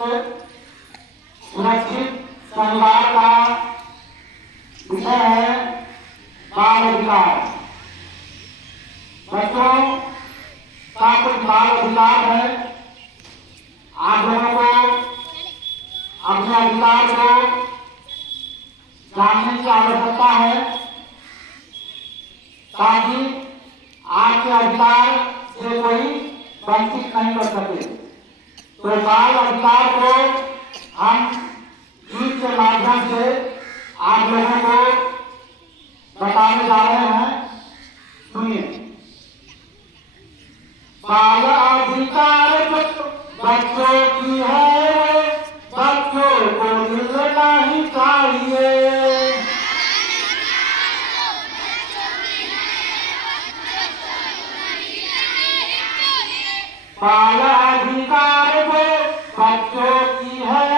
सुरक्षित परिवार का विषय है बाल अधिकार। बच्चों का कुछ बाल अधिकार है। आप लोगों को अपने अधिकार को जानने की आवश्यकता है ताकि आपके अधिकार से कोई वंचित नहीं कर सके। तो बाल अधिकार को हम गीत के माध्यम से आप लोगों को बताने जा रहे हैं। सुनिए। बाल अधिकार बच्चों की है, बच्चों को मिलना ही चाहिए। बाल अधिकार को बच्चों की है,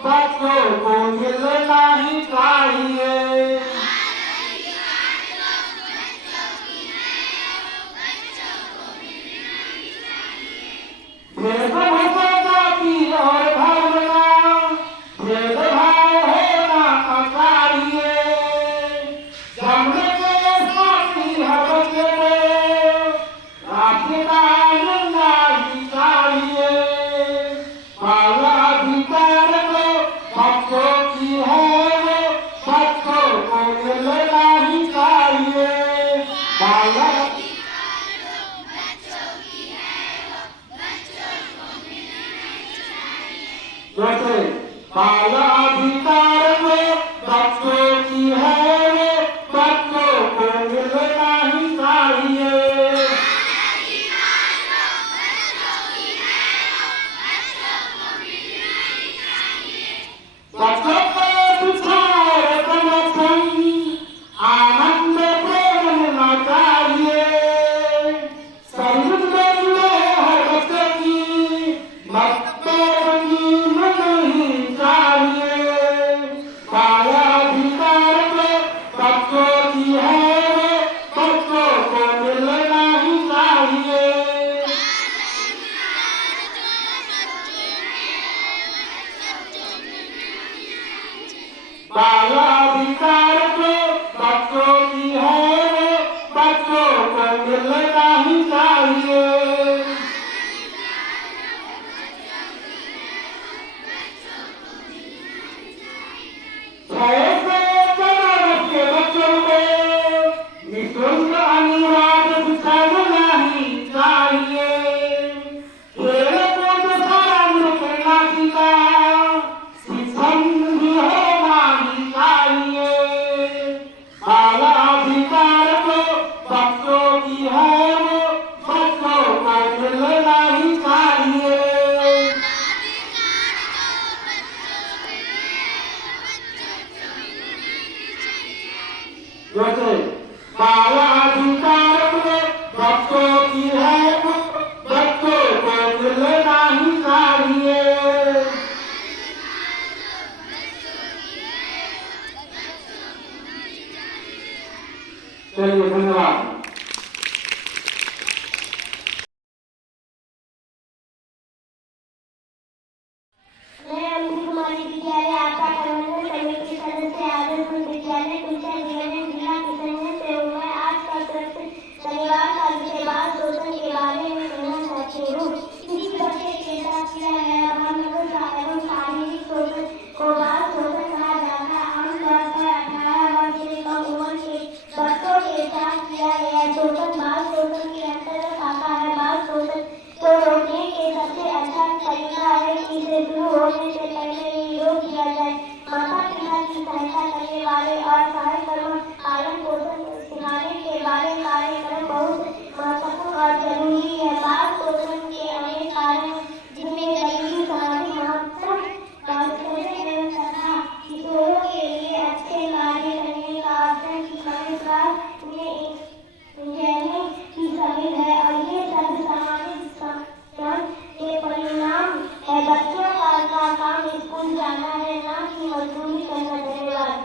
बच्चों को मिलना ही चाहिए। भेदभाव जाति और धर्म का भेदभाव होना अकार्य। जन्म के साथी हर बच्चे को राज्य का मिलना ही चाहिए। बाल अधिकार को बच्चों की है, बच्चों को मिलना ही चाहिए। जैसे बाल अधिकार को बच्चों की है, बच्चों को मिलना ही चाहिए। बच्चों को सुधार समर्थन आनंद प्रेम मिलना चाहिए। संयुक्त में हर बच्चे की बाल अधिकार को बच्चों की है, बच्चों को मिलना ही चाहिए। बाल अधिकार को बच्चों की है, बच्चों को मिलना ही चाहिए। निःशुल्क अनिवार्य शिक्षा मिलना ही चाहिए। खेल कूद सारा प्रेरणा का शिक्षण भी होना ही चाहिए। बाल अधिकार को बच्चों की है, बच्चों को मिलना ही चाहिए। जैसे बाल अधिकार को बच्चों की है, बच्चों को मिलना ही चाहिए। चलिए, धन्यवाद। मैं अमित कुमारी विद्यालय आपका प्रबंधन समिति सदस्य आदर्श विद्यालय जिला किशनगंज से हूँ। मैं आज का शनिवार का विषय बाल शोषण के बारे में कहना चाहती हूँ। किसी बच्चे के साथ किया गया भावनात्मक एवं शारीरिक शोषण को बाल शोषण कहा जाता है। आमतौर पर 18 वर्ष से कम उम्र के बच्चों के साथ किया गया शोषण बाल शोषण के अंतर्गत आता है। बाल शोषण को रोकने के सबसे अच्छा तरीका है कि इसे शुरू होने से पहले ही रोक दिया जाए। माता पिता की सहायता करने वाले और सहायक कर्म पालन पोषण सिखाने के बारे कार्यक्रम बहुत महत्वपूर्ण और जरूरी है। बाल शोषण के अनेक कारण जिनमें गरीबी, सामाजिक महत्व तथा किशोरों के लिए अच्छे कार्य करने का अवसर की कमी की कमी है और ये सभी सामाजिक के परिणाम है। बच्चों का काम स्कूल जाना है, ना कि मजदूरी करना। धन्यवाद।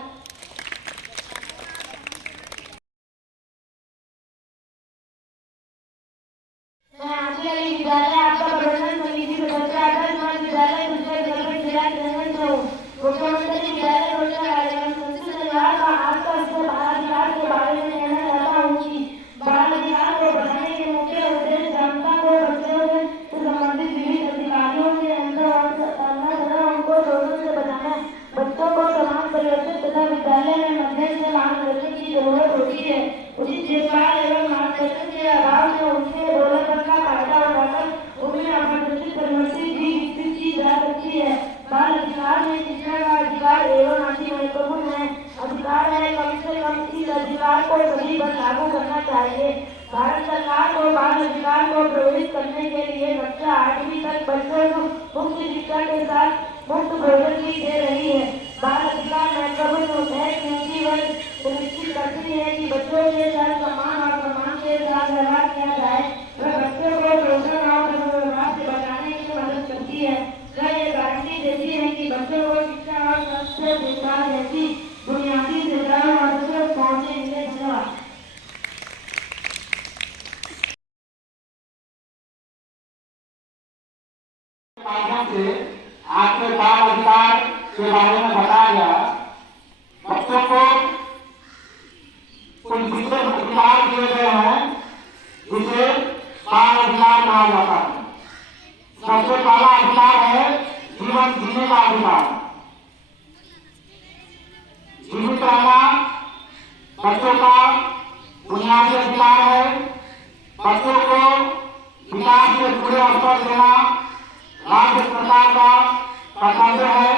मैं विद्यालय आपका प्रबंधन समिति सदस्य आदर्श विद्यालय लागू करना चाहिए। भारत सरकार को बाल अधिकार को प्रभावित करने के लिए कक्षा 8वीं तक बच्चों को मुफ्त शिक्षा के साथ मुफ्त भोजन भी दे रही है। बाल अधिकार महत्वपूर्ण है क्योंकि वह सुनिश्चित करती है कि बच्चों के साथ सम्मान और सम्मान के साथ व्यवहार किया जाए। वह बच्चों को शोषण और व्यवहार से बचाने की मदद करती है। वह ये गारंटी देती है कि बच्चों को शिक्षा और स्वास्थ्य देखभाल जैसी बुनियादी सुविधाएं और पहुंचे मिले। धन्यवाद। माध्यम से आपके बाल अधिकार के बारे में बताया गया। बच्चों को कुछ विशेष अधिकार दिए गए हैं जिसे बाल अधिकार कहा जाता है। सबसे पहला अधिकार है जीवन जीने का अधिकार। जीवित रहना बच्चों का बुनियादी अधिकार है। बच्चों को विकास के पूरे अवसर देना राज्य सरकार का कर्तव्य है।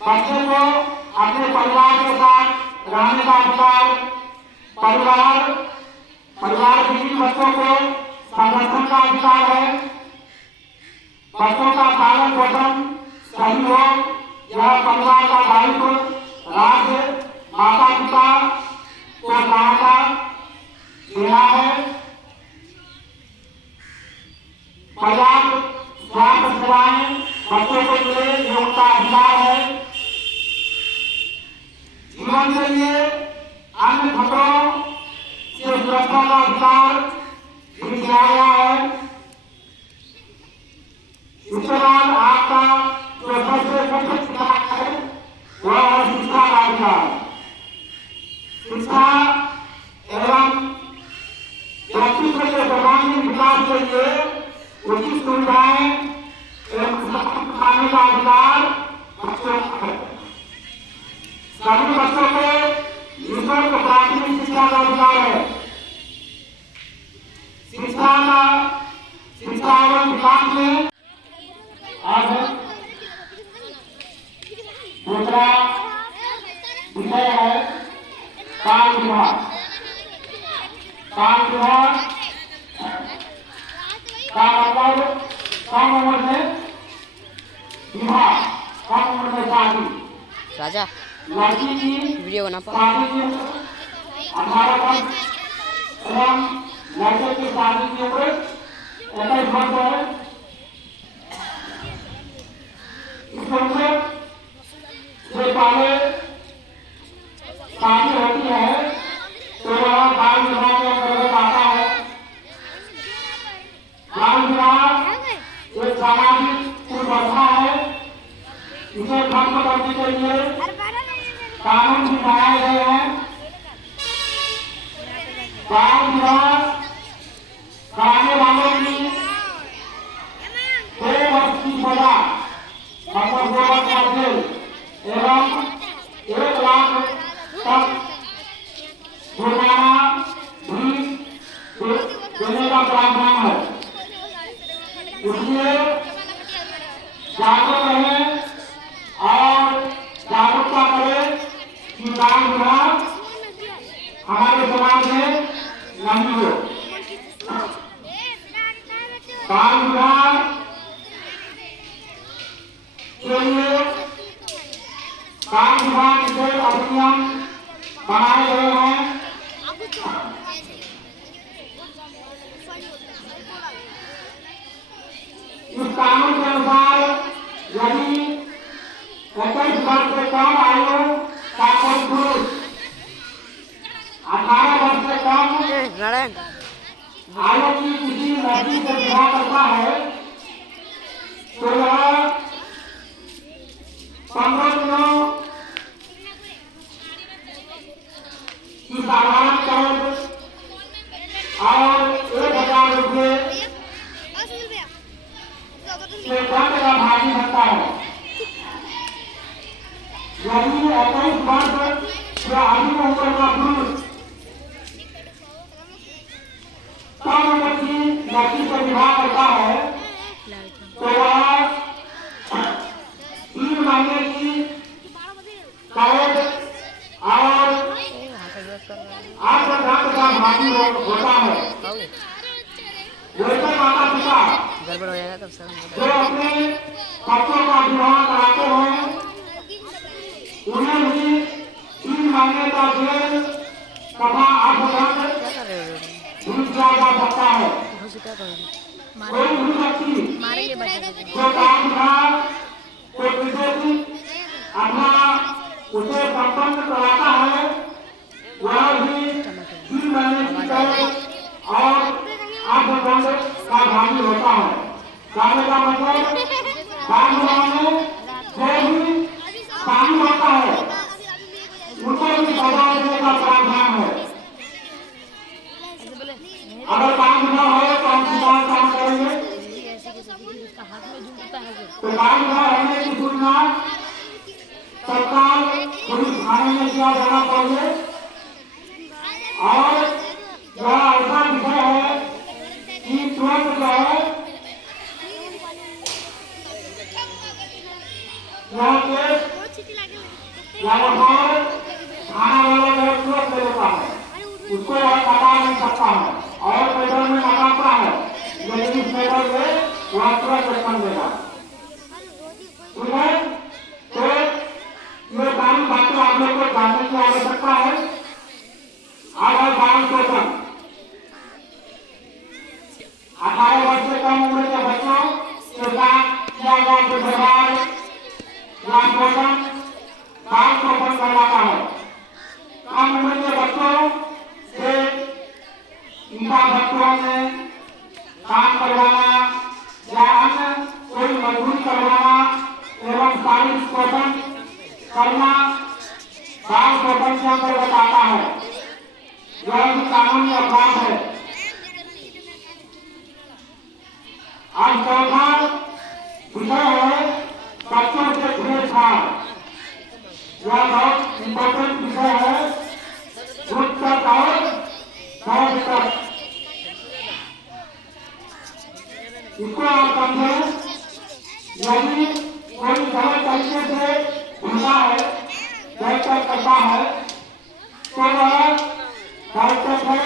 बच्चे को अपने परिवार के साथ रहने का अधिकार, परिवार विहीन बच्चों को संरक्षण का अधिकार है। बच्चों का पालन पोषण सही हो, यह परिवार का दायित्व राज्य माता पिता को सहायता देना है। पर्याप्त स्वास्थ्य सेवाएं बच्चों को मिले, ये उनका अधिकार है। जीवन के लिए अन्य खतरों से सुरक्षा का अधिकार भी दिया गया है। इसके बाद आपका जो सबसे मुख्य अधिकार है वह है शिक्षा का अधिकार। शिक्षा एवं व्यक्तित्व के सर्वांगीण विकास के लिए उचित सुविधाएं एवं पाने का अधिकार बच्चों को है। सभी बच्चों को निःशुल्क प्राथमिक शिक्षा का अधिकार है। शिक्षा एवं विकास में आज दूसरा विषय है बाल विवाह। बाल विवाह का मतलब कम उम्र में विवाह, कम उम्र में शादी। राजा लड़की की वीडियो बना शादी की 18 वर्ष एवं लड़के की शादी की उम्र 21 वर्ष है। इस उम्र से पहले शादी होती है तो वह बाल विवाह के अंतर्गत आता है। बाल विवाह एक सामाजिक कुप्रथा है। इसे खत्म करने के लिए कानून भी बनाए गए हैं। बाल विवाह कराने वालों की 2 वर्ष की सजा मतलब 2 वर्ष का जेल एवं 1 लाख तक जुर्माना भी देने का प्रावधान है। इसलिए जागरूक रहें और जागरूकता करें कि बाल विवाह हमारे समाज में नहीं हो। बाल विवाह के लिए बाल विवाह निषेध अधिनियम बनाए गए हैं। इस कानून के अनुसार यदि 21 वर्ष से कम आयु का कोई पुरुष 18 वर्ष से कम आयु की किसी लड़की से विवाह करता है तो वह 15 दिनों की साधारण कैद और 1000 रुपये से दंड का भागी सकता है। यदि 21 वर्ष से अधिक उम्र का पुरुष कम उम्र की लड़की से विवाह करता है तो वह 3 महीने की कैद और आज का जात का भागी होता है। वैसे माता पिता गड़बड़ हो जाएगा तब सर जो अपने बच्चों का विवाह कराते हैं उन्हें भी 3 महीने का जेल तथा 8 दंड क्या कर रहे हो घूस दिया जा सकता है। घुस क्या करोगे कोई भी व्यक्ति मारेंगे बच्चे को जो काम विभाग को विदेशी अथवा उसे संपन्न कराता है वह भी 3 महीने की कैद और 8 दंड का भागी होता है। कहने का मतलब काम विभाग में जो भी काम होता है उनको भी सजा देने का प्रावधान है। अगर काम न हो तो हम किसान काम करेंगे तो काम न होने की सूचना तत्काल पुलिस थाने में किया जाना चाहिए। और यह ऐसा विषय है कि तुरंत जो है यह केस लगातार थाना वाला जो तुरंत ले लेता है उसको वह कटा नहीं सकता है और मैडल में लगाता है लेकिन इस मैडल में वह तुरंत दर्शन देगा। ठीक है तो ये सारी बातें आप लोग को जानने की आवश्यकता है। अगर गांव के तक 18 वर्ष से कम उम्र के बच्चों के साथ किया गया दुर्व्यवहार या शोषण बाल शोषण करवाता है। कम उम्र के बच्चों से ईटा भट्टों में काम करवाना या अन्य कोई मजदूरी करवाना एवं शारीरिक शोषण करना बाल शोषण के अंतर्गत आता है। यह भी कानूनी अपराध है। आज चौथा विषय है बच्चों से छेड़छाड़। यह बहुत इम्पोर्टेंट विषय है। उच्च और बहुत तक इसको आप समझें। यदि कोई गलत तरीके से घूमता है गलत करता है तो वह गलत है।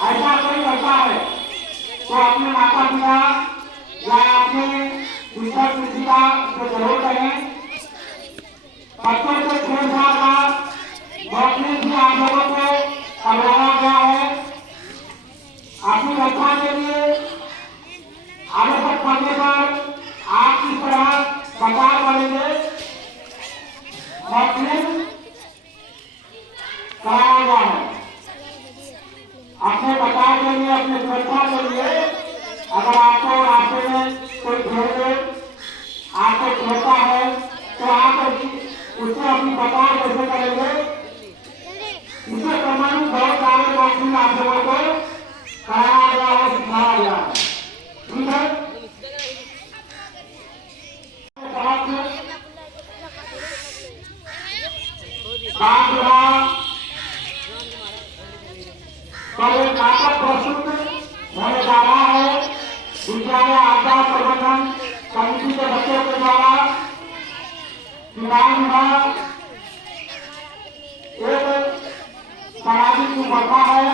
ऐसा कोई करता है तो अपने माता पिता या अपने शिक्षक शिक्षिका को जरूर करें। बच्चों से छेड़छाड़ का नौकरी भी आप लोगों को करवाया गया है। अपनी रक्षा के लिए आवश्यक पड़ने पर आप किस तरह बचाव करेंगे नौकरी कराया गया है। अपने बचाव के लिए अपने सुरक्षा के लिए अगर आपको रास्ते में कोई घेर दे आपको घेरता है तो आप उससे अपनी बचाव कैसे करेंगे। इससे संबंधित बहुत सारे नौकरी आप लोगों को कराया गया है सिखाया गया है। ठीक है एक नाटक प्रस्तुत होने जा रहा है। विद्यालय आपदा प्रबंधन समिति के बच्चों के द्वारा विधान विभाग एक सामाजिक संस्था है